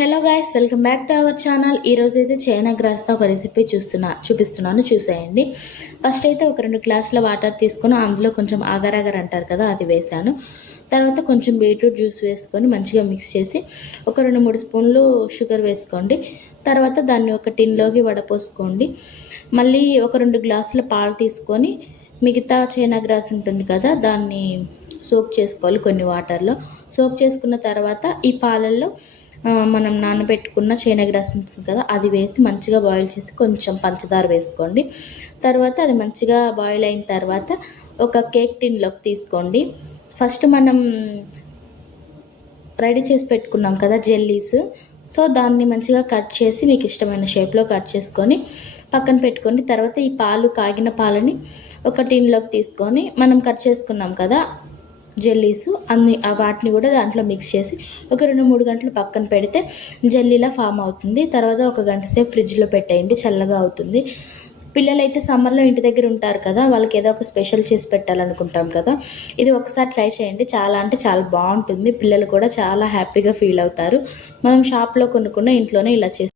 Hello guys, welcome back to our channel. ఈరోజు అయితే China గ్రాస్తో ఒక రెసిపీ చూపిస్తున్నాను, చూసేయండి. ఫస్ట్ అయితే ఒక 2 గ్లాసుల వాటర్ తీసుకొని అందులో కొంచెం ఆగర్ ఆగర్ అంటారు కదా, అది వేసాను. తర్వాత కొంచెం బీట్రూట్ జ్యూస్ వేసుకొని మంచిగా మిక్స్ చేసి ఒక 2-3 స్పూన్లు షుగర్ వేసుకోండి. తర్వాత దాన్ని ఒక టిన్లోకి వడపోసుకోండి. మళ్ళీ ఒక 2 గ్లాసుల పాలు తీసుకొని మిగతా చైనా గ్రాస్ ఉంటుంది కదా, దాన్ని సోక్ చేసుకోవాలి కొన్ని వాటర్లో. సోక్ చేసుకున్న తర్వాత ఈ పాలల్లో మనం నానబెట్టుకున్న చైనా గ్రాస్ ఉంటుంది కదా, అది వేసి మంచిగా బాయిల్ చేసి కొంచెం పంచదార వేసుకోండి. తర్వాత అది మంచిగా బాయిల్ అయిన తర్వాత ఒక కేక్ టిన్లోకి తీసుకోండి. ఫస్ట్ మనం రెడీ చేసి పెట్టుకున్నాం కదా జెల్లీస్, సో దాన్ని మంచిగా కట్ చేసి మీకు ఇష్టమైన షేప్లో కట్ చేసుకొని పక్కన పెట్టుకోండి. తర్వాత ఈ కాగిన పాలని ఒక టిన్లోకి తీసుకొని మనం కట్ చేసుకున్నాం కదా జెల్లీస్ వాటిని కూడా దాంట్లో మిక్స్ చేసి ఒక 2-3 గంటలు పక్కన పెడితే జెల్లీలా ఫామ్ అవుతుంది. తర్వాత ఒక గంట సేపు ఫ్రిడ్జ్లో పెట్టేయండి, చల్లగా అవుతుంది. పిల్లలైతే సమ్మర్లో ఇంటి దగ్గర ఉంటారు కదా, వాళ్ళకి ఏదో ఒక స్పెషల్ చేసి పెట్టాలనుకుంటాం కదా, ఇది ఒకసారి ట్రై చేయండి. చాలా అంటే చాలా బాగుంటుంది, పిల్లలు కూడా చాలా హ్యాపీగా ఫీల్ అవుతారు. మనం షాప్లో కొనుక్కున్న ఇంట్లోనే ఇలా చేసి